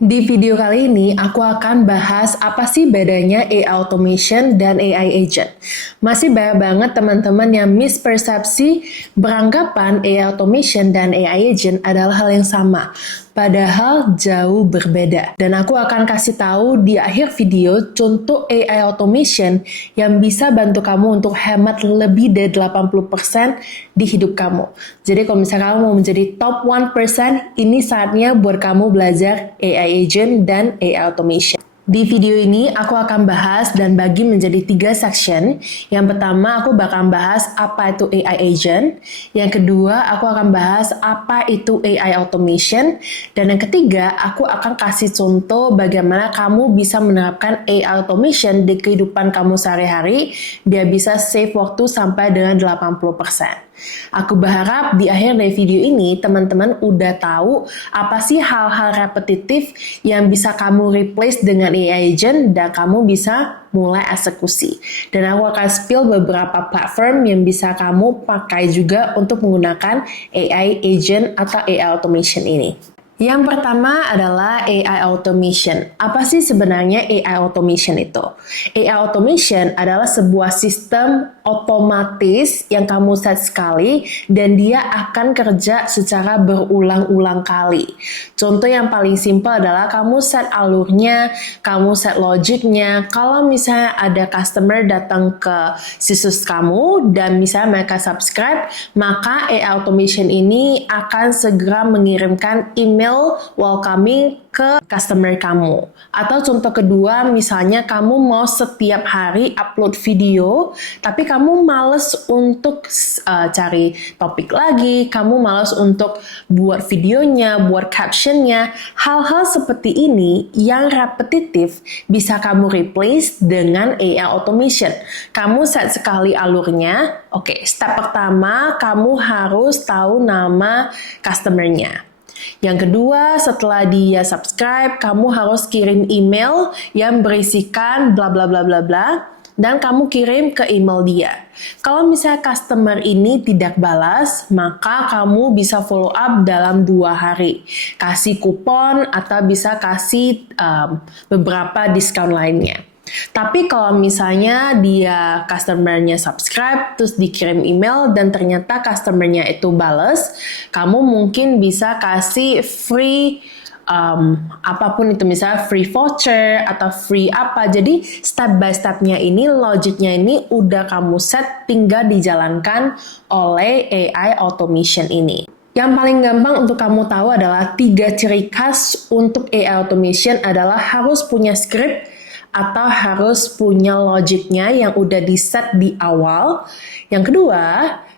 Di video kali ini, aku akan bahas apa sih bedanya AI automation dan AI agent. Masih banyak banget teman-teman yang mispersepsi beranggapan AI automation dan AI agent adalah hal yang sama. Padahal jauh berbeda. Dan aku akan kasih tahu di akhir video contoh AI automation yang bisa bantu kamu untuk hemat lebih dari 80% di hidup kamu. Jadi kalau misalnya kamu mau menjadi top 1%, ini saatnya buat kamu belajar AI agent dan AI automation. Di video ini aku akan bahas dan bagi menjadi 3 section. Yang pertama aku bakal bahas apa itu AI agent. Yang kedua aku akan bahas apa itu AI automation. Dan yang ketiga aku akan kasih contoh bagaimana kamu bisa menerapkan AI automation di kehidupan kamu sehari-hari biar bisa save waktu sampai dengan 80%. Aku berharap di akhir dari video ini teman-teman udah tahu apa sih hal-hal repetitif yang bisa kamu replace dengan AI agent dan kamu bisa mulai eksekusi. Dan aku akan spill beberapa platform yang bisa kamu pakai juga untuk menggunakan AI agent atau AI automation ini. Yang pertama adalah AI automation. Apa sih sebenarnya AI automation itu? AI automation adalah sebuah sistem otomatis yang kamu set sekali dan dia akan kerja secara berulang-ulang kali. Contoh yang paling simpel adalah kamu set alurnya, kamu set logiknya. Kalau misalnya ada customer datang ke situs kamu dan misalnya mereka subscribe, maka AI automation ini akan segera mengirimkan email welcoming ke customer kamu. Atau contoh kedua, misalnya kamu mau setiap hari upload video, tapi kamu males untuk cari topik lagi, kamu males untuk buat videonya, buat captionnya. Hal-hal seperti ini yang repetitif bisa kamu replace dengan AI automation. Kamu set sekali alurnya. Oke, step pertama kamu harus tahu nama customer-nya. Yang kedua, setelah dia subscribe, kamu harus kirim email yang berisikan bla bla bla bla bla dan kamu kirim ke email dia. Kalau misalnya customer ini tidak balas, maka kamu bisa follow up dalam 2 hari. Kasih kupon atau bisa kasih beberapa diskon lainnya. Tapi kalau misalnya dia customer-nya subscribe, terus dikirim email dan ternyata customer-nya itu bales, kamu mungkin bisa kasih free apapun itu, misalnya free voucher atau free apa. Jadi step by step-nya ini, logiknya ini udah kamu set, tinggal dijalankan oleh AI automation ini. Yang paling gampang untuk kamu tahu adalah 3 ciri khas untuk AI automation adalah harus punya script atau harus punya logiknya yang udah di-set di awal. Yang kedua,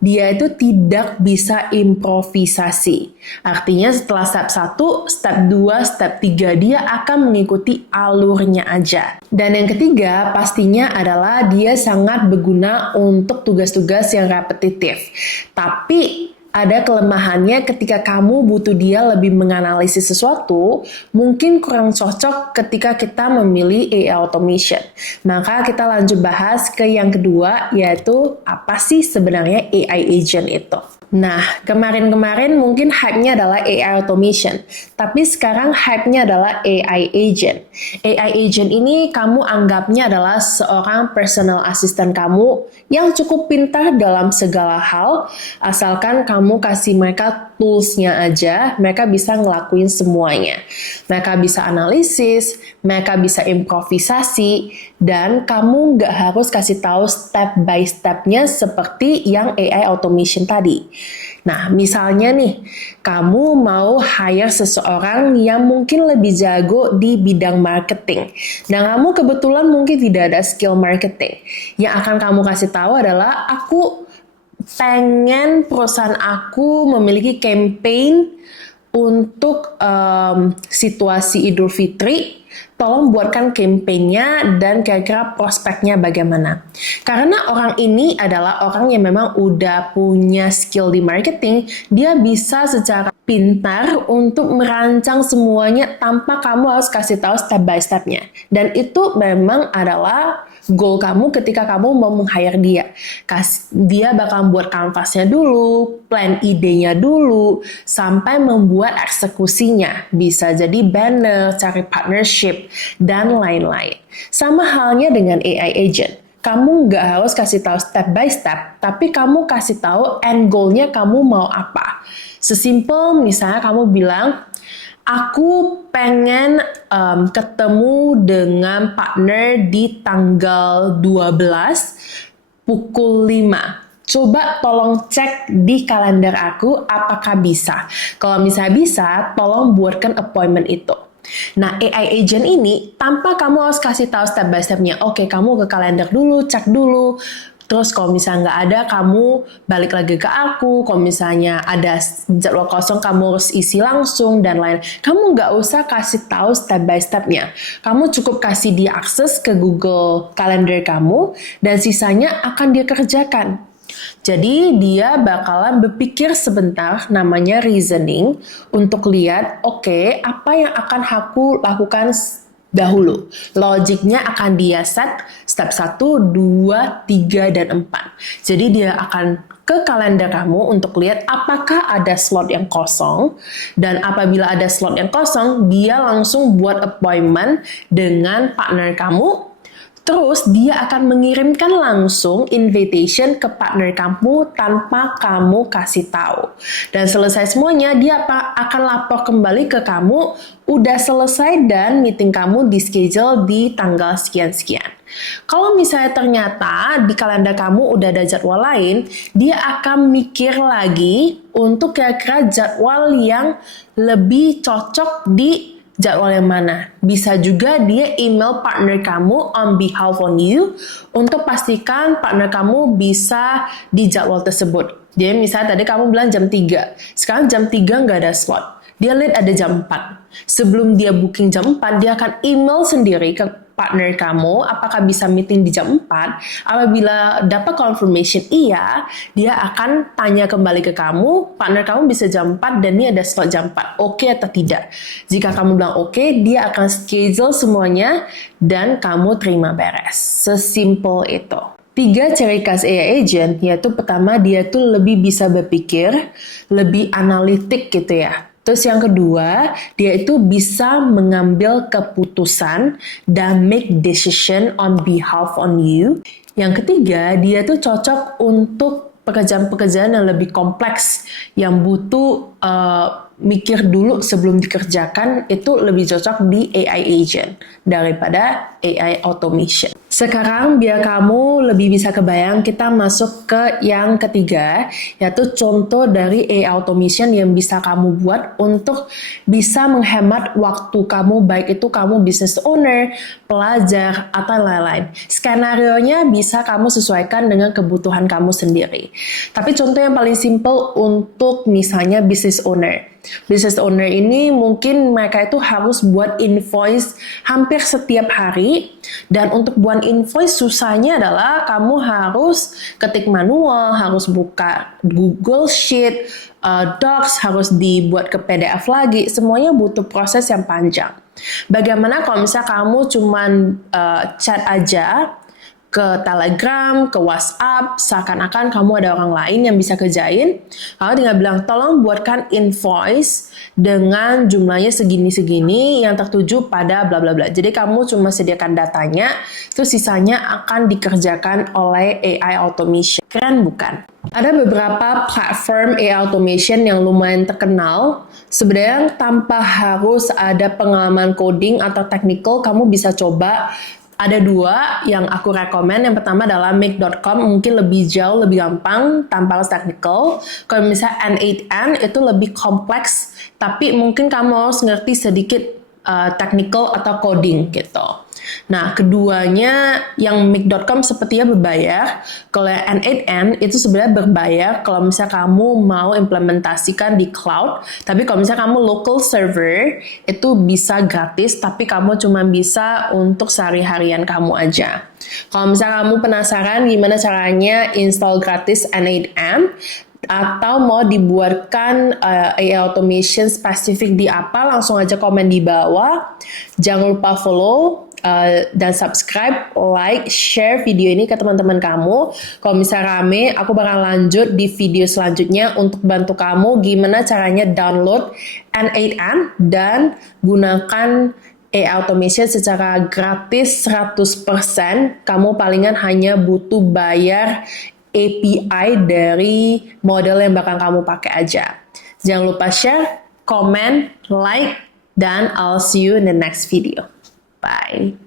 dia itu tidak bisa improvisasi. Artinya setelah step 1, step 2, step 3, dia akan mengikuti alurnya aja. Dan yang ketiga, pastinya adalah dia sangat berguna untuk tugas-tugas yang repetitif. Tapi ada kelemahannya ketika kamu butuh dia lebih menganalisis sesuatu, mungkin kurang cocok ketika kita memilih AI automation. Maka kita lanjut bahas ke yang kedua, yaitu apa sih sebenarnya AI agent itu. Nah, kemarin-kemarin mungkin hype-nya adalah AI automation, tapi sekarang hype-nya adalah AI agent. AI agent ini kamu anggapnya adalah seorang personal assistant kamu yang cukup pintar dalam segala hal, asalkan kamu kasih mereka tools-nya aja, mereka bisa ngelakuin semuanya. Mereka bisa analisis, mereka bisa improvisasi, dan kamu nggak harus kasih tahu step by step-nya seperti yang AI automation tadi. Nah, misalnya nih, kamu mau hire seseorang yang mungkin lebih jago di bidang marketing. Dan kamu kebetulan mungkin tidak ada skill marketing. Yang akan kamu kasih tahu adalah, aku pengen perusahaan aku memiliki campaign untuk situasi Idul Fitri. Tolong buatkan campaign-nya dan kira-kira prospeknya bagaimana. Karena orang ini adalah orang yang memang udah punya skill di marketing, dia bisa secara pintar untuk merancang semuanya tanpa kamu harus kasih tahu step by step-nya. Dan itu memang adalah goal kamu ketika kamu mau meng-hire dia. Dia bakal buat kanvasnya dulu, plan idenya dulu, sampai membuat eksekusinya. Bisa jadi banner, cari partnership, dan lain-lain. Sama halnya dengan AI agent. Kamu nggak harus kasih tahu step by step, tapi kamu kasih tahu end goal-nya kamu mau apa. Sesimpel misalnya kamu bilang, aku pengen ketemu dengan partner di tanggal 12 pukul 5. Coba tolong cek di kalender aku apakah bisa. Kalau misalnya bisa, tolong buatkan appointment itu. Nah, AI agent ini tanpa kamu harus kasih tahu step by step-nya. Oke, kamu ke kalender dulu, cek dulu. Terus kalau misalnya nggak ada, kamu balik lagi ke aku. Kalau misalnya ada jadwal kosong, kamu harus isi langsung dan lain. Kamu nggak usah kasih tahu step by step-nya. Kamu cukup kasih dia akses ke Google Calendar kamu, dan sisanya akan dia kerjakan. Jadi dia bakalan berpikir sebentar, namanya reasoning, untuk lihat, oke, apa yang akan aku lakukan dahulu. Logiknya akan dia set step 1, 2, 3, dan 4. Jadi dia akan ke kalender kamu untuk lihat apakah ada slot yang kosong, dan apabila ada slot yang kosong, dia langsung buat appointment dengan partner kamu. Terus dia akan mengirimkan langsung invitation ke partner kamu tanpa kamu kasih tahu. Dan selesai semuanya, dia akan lapor kembali ke kamu, udah selesai dan meeting kamu di schedule di tanggal sekian-sekian. Kalau misalnya ternyata di kalender kamu udah ada jadwal lain, dia akan mikir lagi untuk kira-kira jadwal yang lebih cocok di jadwal yang mana. Bisa juga dia email partner kamu on behalf on you untuk pastikan partner kamu bisa di jadwal tersebut. Jadi misalnya tadi kamu bilang jam 3, sekarang jam 3 nggak ada slot. Dia lihat ada jam 4. Sebelum dia booking jam 4, dia akan email sendiri ke partner kamu apakah bisa meeting di jam 4. Apabila dapat confirmation iya, dia akan tanya kembali ke kamu, partner kamu bisa jam 4 dan ini ada slot jam 4, oke atau tidak. Jika kamu bilang oke, dia akan schedule semuanya dan kamu terima beres. Sesimpel itu. 3 ciri khas AI agent, yaitu pertama, dia tuh lebih bisa berpikir, lebih analitik gitu ya. Terus yang kedua, dia itu bisa mengambil keputusan dan make decision on behalf on you. Yang ketiga, dia tuh cocok untuk pekerjaan-pekerjaan yang lebih kompleks, yang butuh mikir dulu sebelum dikerjakan, itu lebih cocok di AI agent daripada AI automation. Sekarang biar kamu lebih bisa kebayang, kita masuk ke yang ketiga, yaitu contoh dari AI automation yang bisa kamu buat untuk bisa menghemat waktu kamu, baik itu kamu business owner, pelajar, atau lain-lain. Skenarionya bisa kamu sesuaikan dengan kebutuhan kamu sendiri. Tapi contoh yang paling simple untuk misalnya business owner. Business owner ini mungkin mereka itu harus buat invoice hampir setiap hari, dan untuk buat invoice susahnya adalah kamu harus ketik manual, harus buka Google Sheet, Docs, harus dibuat ke PDF lagi, semuanya butuh proses yang panjang. Bagaimana kalau misalnya kamu cuman chat aja ke Telegram, ke WhatsApp, seakan-akan kamu ada orang lain yang bisa kerjain. Kamu tinggal bilang, tolong buatkan invoice dengan jumlahnya segini-segini yang tertuju pada bla bla bla. Jadi kamu cuma sediakan datanya, terus sisanya akan dikerjakan oleh AI automation. Keren bukan? Ada beberapa platform AI automation yang lumayan terkenal. Sebenarnya tanpa harus ada pengalaman coding atau technical, kamu bisa coba. Ada 2 yang aku rekomen. Yang pertama adalah make.com, mungkin lebih jauh, lebih gampang, tanpa harus technical. Kalau misalnya N8N itu lebih kompleks, tapi mungkin kamu harus ngerti sedikit technical atau coding gitu. Nah, keduanya yang Make.com sepertinya berbayar. Kalau yang N8N itu sebenarnya berbayar kalau misalnya kamu mau implementasikan di cloud. Tapi kalau misalnya kamu local server, itu bisa gratis, tapi kamu cuma bisa untuk sehari-harian kamu aja. Kalau misalnya kamu penasaran gimana caranya install gratis N8N, atau mau dibuatkan AI automation spesifik di apa, langsung aja komen di bawah. Jangan lupa follow dan subscribe, like, share video ini ke teman-teman kamu. Kalau misalnya rame, aku bakal lanjut di video selanjutnya untuk bantu kamu gimana caranya download N8N dan gunakan AI automation secara gratis 100%. Kamu palingan hanya butuh bayar API dari model yang bakal kamu pakai aja. Jangan lupa share, comment, like, dan I'll see you in the next video. Bye.